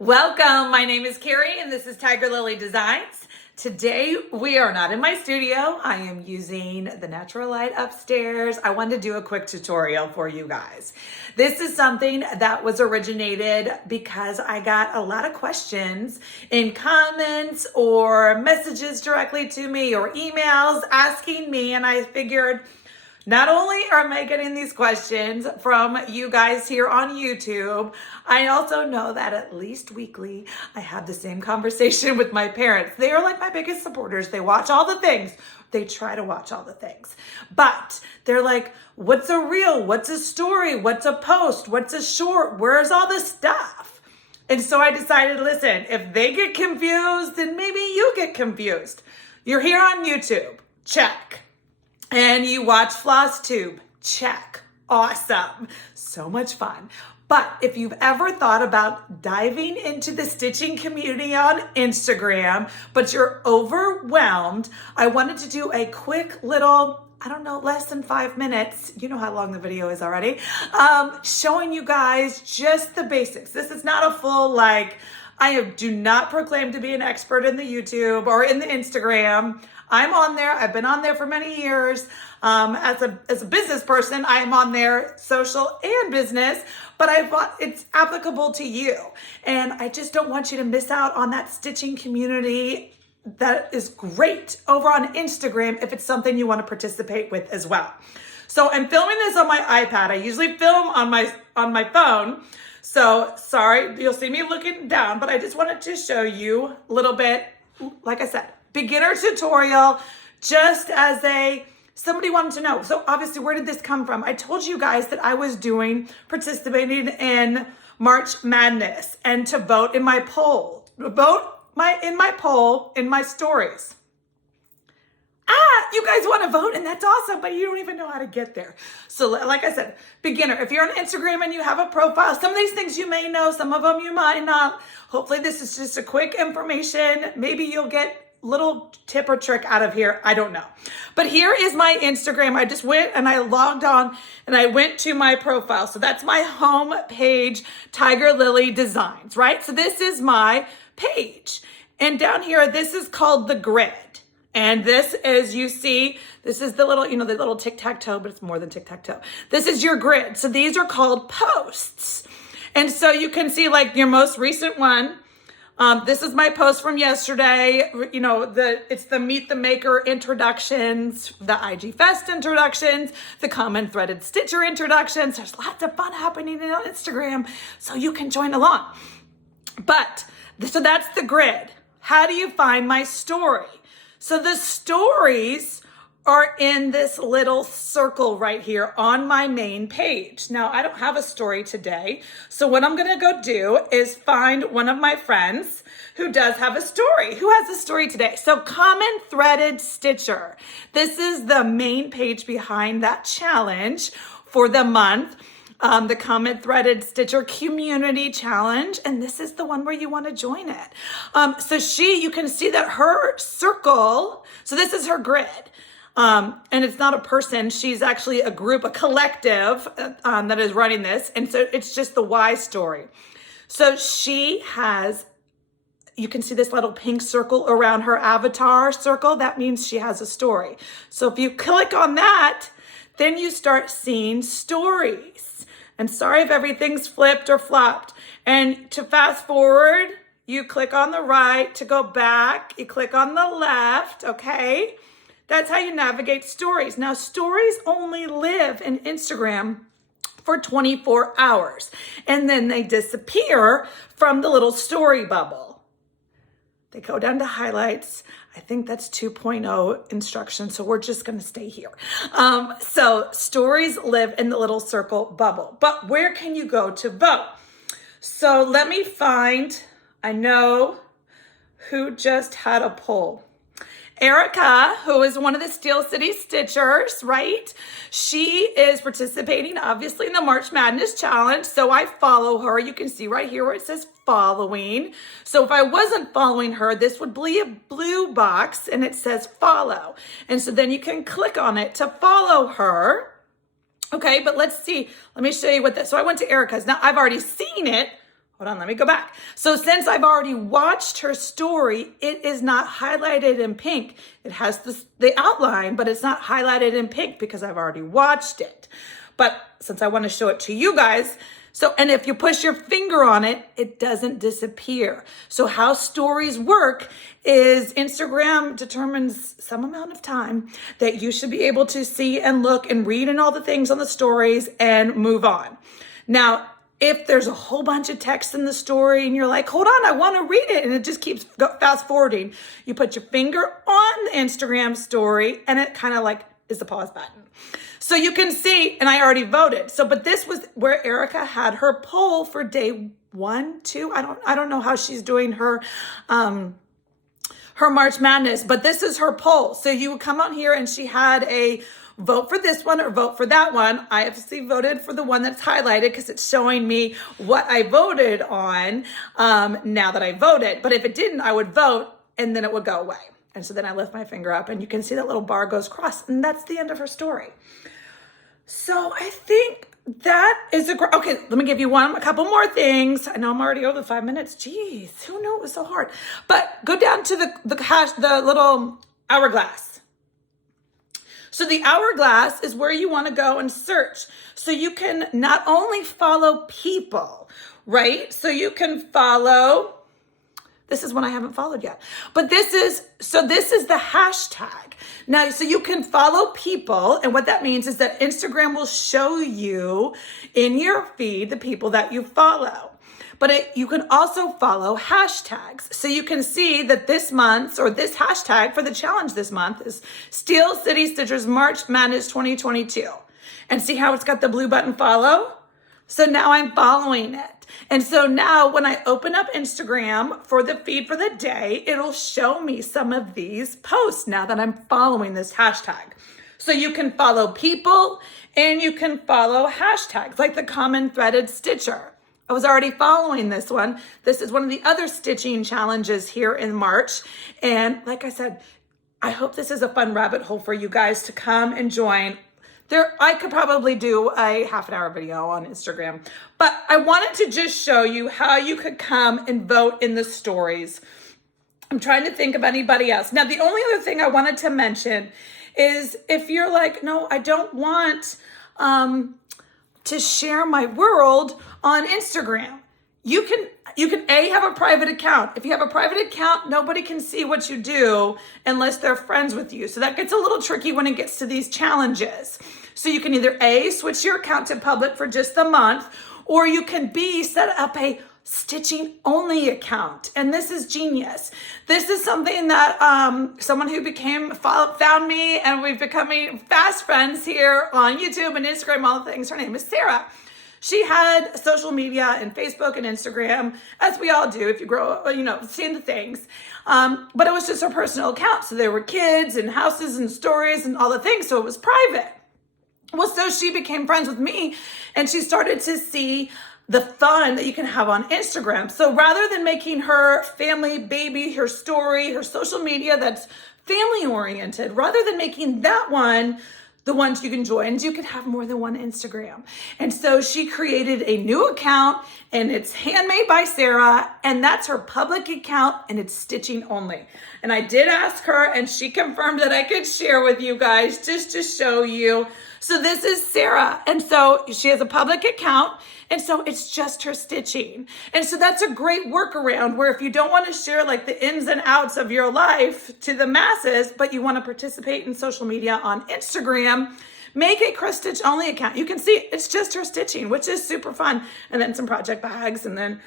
Welcome, my name is Kari and this is Tiger Lily Designs. Today we are not in my studio. I am using the natural light upstairs. I wanted to do a quick tutorial for you guys. This is something that was originated because I got a lot of questions in comments or messages directly to me or emails asking me, and I figured not only am I getting these questions from you guys here on YouTube, I also know that at least weekly I have the same conversation with my parents. They are like my biggest supporters. They watch all the things. They try to watch all the things. But they're like, what's a reel? What's a story? What's a post? What's a short? Where's all this stuff? And so I decided, listen, if they get confused, then maybe you get confused. You're here on YouTube. Check. And you watch FLOSSTUBE, check, awesome, so much fun. But if you've ever thought about diving into the stitching community on Instagram, but you're overwhelmed, I wanted to do a quick little, I don't know, less than 5 minutes, you know how long the video is already, showing you guys just the basics. This is not a full, do not proclaim to be an expert in the YouTube or in the Instagram. I'm on there. I've been on there for many years. As a business person, I am on there, social and business, but I thought it's applicable to you. And I just don't want you to miss out on that stitching community that is great over on Instagram if it's something you want to participate with as well. So I'm filming this on my iPad. I usually film on my phone. So sorry, you'll see me looking down, but I just wanted to show you a little bit, like I said, beginner tutorial, just as somebody wanted to know. So obviously, where did this come from? I told you guys that I was participating in March Madness and to vote in my poll, in my stories. You guys want to vote and that's awesome, but you don't even know how to get there. So like I said, beginner, if you're on Instagram and you have a profile, some of these things you may know, some of them you might not. Hopefully this is just a quick information. Maybe you'll get little tip or trick out of here. I don't know. But here is my Instagram. I just went and I logged on and I went to my profile. So that's my home page, Tiger Lily Designs, right? So this is my page. And down here, this is called the grid. And this, as you see, this is the little, the little tic-tac-toe, but it's more than tic-tac-toe. This is your grid. So these are called posts. And so you can see like your most recent one. This is my post from yesterday. It's the Meet the Maker introductions, the IG Fest introductions, the Common Threaded Stitcher introductions. There's lots of fun happening on Instagram, so you can join along. So that's the grid. How do you find my story? So the stories are in this little circle right here on my main page. Now, I don't have a story today. So what I'm gonna go do is find one of my friends who does have a story. Who has a story today? So Common Threaded Stitcher. This is the main page behind that challenge for the month. The Common Threaded Stitcher Community Challenge, and this is the one where you want to join it. So you can see that her circle, so this is her grid, and it's not a person, she's actually a group, a collective that is running this, and so it's just the Y story. So she has, you can see this little pink circle around her avatar circle, that means she has a story. So if you click on that, then you start seeing stories. And sorry if everything's flipped or flopped. And to fast forward, you click on the right. To go back, you click on the left, okay? That's how you navigate stories. Now, stories only live in Instagram for 24 hours. And then they disappear from the little story bubble. They go down to highlights. I think that's 2.0 instruction, so we're just gonna stay here. So stories live in the little circle bubble, but where can you go to vote? So let me find, I know who just had a poll. Erica, who is one of the Steel City Stitchers, right? She is participating, obviously, in the March Madness Challenge. So I follow her. You can see right here where it says following. So if I wasn't following her, this would be a blue box and it says follow. And so then you can click on it to follow her. Okay, but let's see. Let me show you what that, so I went to Erica's. Now I've already seen it Hold on, let me go back. So since I've already watched her story, it is not highlighted in pink. It has the outline, but it's not highlighted in pink because I've already watched it. But since I want to show it to you guys, and if you push your finger on it, it doesn't disappear. So how stories work is Instagram determines some amount of time that you should be able to see and look and read and all the things on the stories and move on. Now, if there's a whole bunch of text in the story and you're like, hold on, I want to read it, and it just keeps fast forwarding, you put your finger on the Instagram story and it kind of like is the pause button. So you can see, and I already voted. But this was where Erica had her poll for day 1, 2. I don't know how she's doing her March Madness, but this is her poll. So you would come on here and she had a vote for this one or vote for that one. I obviously voted for the one that's highlighted because it's showing me what I voted on now that I voted. But if it didn't, I would vote and then it would go away. And so then I lift my finger up and you can see that little bar goes across, and that's the end of her story. So I think that is okay, let me give you a couple more things. I know I'm already over 5 minutes. Jeez, who knew it was so hard? But go down to the little hourglass. So the hourglass is where you want to go and search. So you can not only follow people, right? So you can follow, this is one I haven't followed yet, but this is the hashtag. Now, so you can follow people, and what that means is that Instagram will show you in your feed the people that you follow. But you can also follow hashtags. So you can see that this month's, or this hashtag for the challenge this month, is Steel City Stitchers March Madness 2022. And see how it's got the blue button follow? So now I'm following it. And so now when I open up Instagram for the feed for the day, it'll show me some of these posts now that I'm following this hashtag. So you can follow people and you can follow hashtags like the common threaded stitcher. I was already following this one. This is one of the other stitching challenges here in March. And like I said, I hope this is a fun rabbit hole for you guys to come and join. I could probably do a half an hour video on Instagram, but I wanted to just show you how you could come and vote in the stories. I'm trying to think of anybody else. Now, the only other thing I wanted to mention is if you're like, no, I don't want to share my world on Instagram. You can have a private account. If you have a private account, nobody can see what you do unless they're friends with you. So that gets a little tricky when it gets to these challenges. So you can either switch your account to public for just a month, or you can set up a stitching only account. And this is genius. This is something that someone who found me, and we've becoming fast friends here on YouTube and Instagram, all the things. Her name is Sarah. She had social media and Facebook and Instagram, as we all do if you grow up, seeing the things. But it was just her personal account. So there were kids and houses and stories and all the things. So it was private. Well, so she became friends with me and she started to see the fun that you can have on Instagram. So rather than making her family, baby, her story, her social media that's family oriented, rather than making that one the ones you can join, you could have more than one Instagram. And so she created a new account, and it's Handmade by Sarah, and that's her public account, and it's stitching only. And I did ask her, and she confirmed that I could share with you guys just to show you. So this is Sarah, and so she has a public account, and so it's just her stitching. And so that's a great workaround where if you don't want to share like the ins and outs of your life to the masses, but you want to participate in social media on Instagram, make a Cross Stitch only account. You can see it's just her stitching, which is super fun. And then some project bags, and then,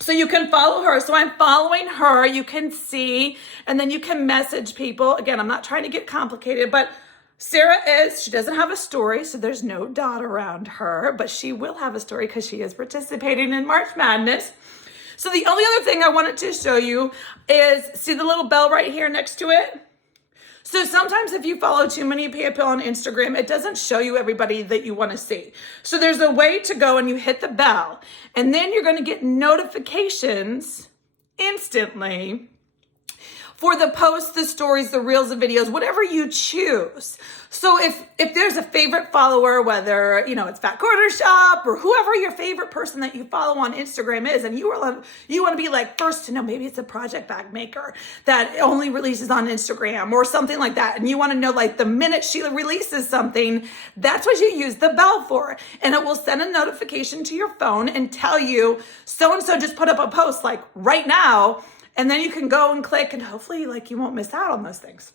so you can follow her. So I'm following her, you can see, and then you can message people. Again, I'm not trying to get complicated, but Sarah she doesn't have a story, so there's no dot around her, but she will have a story because she is participating in March Madness. So the only other thing I wanted to show you is, see the little bell right here next to it? So sometimes if you follow too many people on Instagram, it doesn't show you everybody that you want to see. So there's a way to go and you hit the bell, and then you're going to get notifications instantly for the posts, the stories, the reels, the videos, whatever you choose. So if there's a favorite follower, whether, you know, it's Fat Quarter Shop or whoever your favorite person that you follow on Instagram is, and you want to be like first to know, maybe it's a project bag maker that only releases on Instagram or something like that. And you want to know, like, the minute she releases something, that's what you use the bell for. And it will send a notification to your phone and tell you, so-and-so just put up a post like right now. And then you can go and click, and hopefully, like, you won't miss out on those things.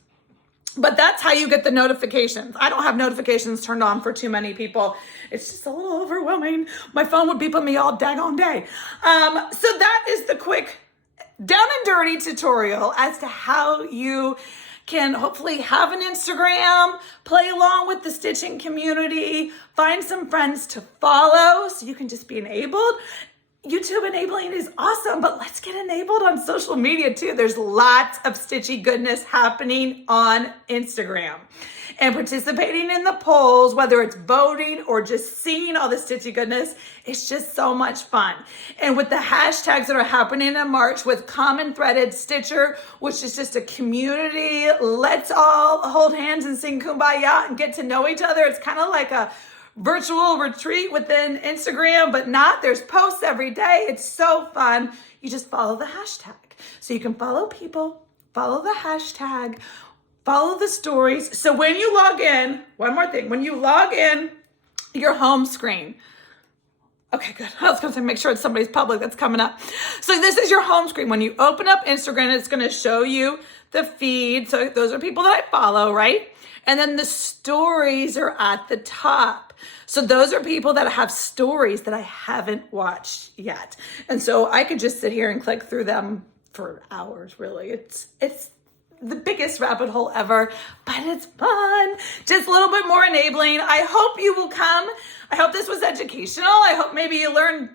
But that's how you get the notifications. I don't have notifications turned on for too many people. It's just a little overwhelming. My phone would beep at me all daggone day. So that is the quick down and dirty tutorial as to how you can hopefully have an Instagram, play along with the stitching community, find some friends to follow so you can just be enabled. YouTube enabling is awesome, but let's get enabled on social media too. There's lots of stitchy goodness happening on Instagram. And participating in the polls, whether it's voting or just seeing all the stitchy goodness, it's just so much fun. And with the hashtags that are happening in March with Common Threaded Stitcher, which is just a community, let's all hold hands and sing Kumbaya and get to know each other. It's kind of like a virtual retreat within Instagram, but not. There's posts every day. It's so fun. You just follow the hashtag. So you can follow people, follow the hashtag, follow the stories. So when you log in, one more thing, when you log in your home screen, okay, good. I was going to say, make sure it's somebody's public that's coming up. So this is your home screen. When you open up Instagram, it's going to show you the feed. So those are people that I follow, right? And then the stories are at the top. So those are people that have stories that I haven't watched yet. And so I could just sit here and click through them for hours, really. It's the biggest rabbit hole ever, but it's fun. Just a little bit more enabling. I hope you will come. I hope this was educational. I hope maybe you learned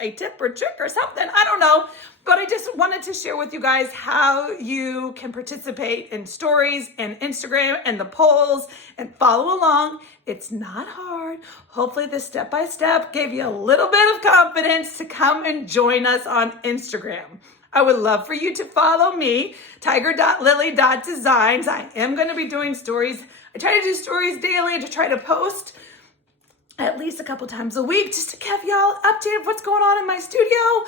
a tip or trick or something. I don't know. But I just wanted to share with you guys how you can participate in stories and Instagram and the polls and follow along. It's not hard. Hopefully this step-by-step gave you a little bit of confidence to come and join us on Instagram. I would love for you to follow me, tiger.lily.designs. I am going to be doing stories. I try to do stories daily to try to post at least a couple times a week just to keep y'all updated of what's going on in my studio.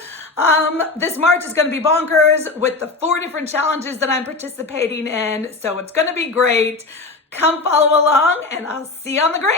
This March is going to be bonkers with the 4 different challenges that I'm participating in. So it's going to be great. Come follow along and I'll see you on the gram.